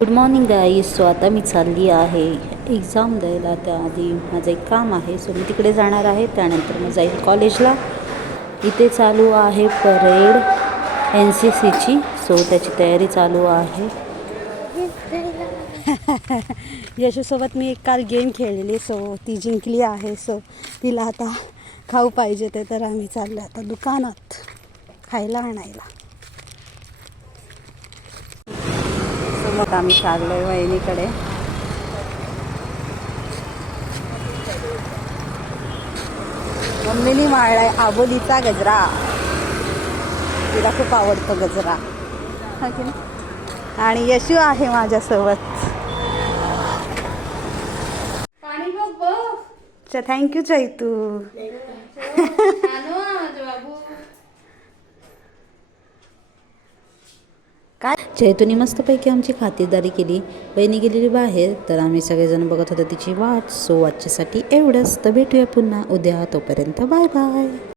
Good morning guys. So आता मी चालली आहे एक्झाम द्यायला. त्याआधी माझं एक काम आहे, सो मी तिकडे जाणार आहे. त्यानंतर मग जाईल कॉलेजला. इथे चालू आहे परेड NCCची, सो त्याची तयारी चालू आहे. यशूसोबत मी एक काल गेम खेळलेली, सो ती जिंकली आहे. सो तिला आता खाऊ पाहिजे ते, तर आम्ही चाललो आता दुकानात खायला आणायला. मग आम्ही चाललोय वहिनीकडे. मम्मीनी माळलाय आबोलीचा गजरा. तिला खूप आवडतो गजरा. आणि यशू आहे माझ्यासोबत. थँक्यू चैतू. काय चैतूने मस्तपैकी आमची खातिरदारी केली. वहिनी गेलेली बाहेर, तर आम्ही सगळेजण बघत होतो तिची वाट. सो आजच्यासाठी एवढंच. तर भेटूया पुन्हा उद्या. तोपर्यंत बाय बाय.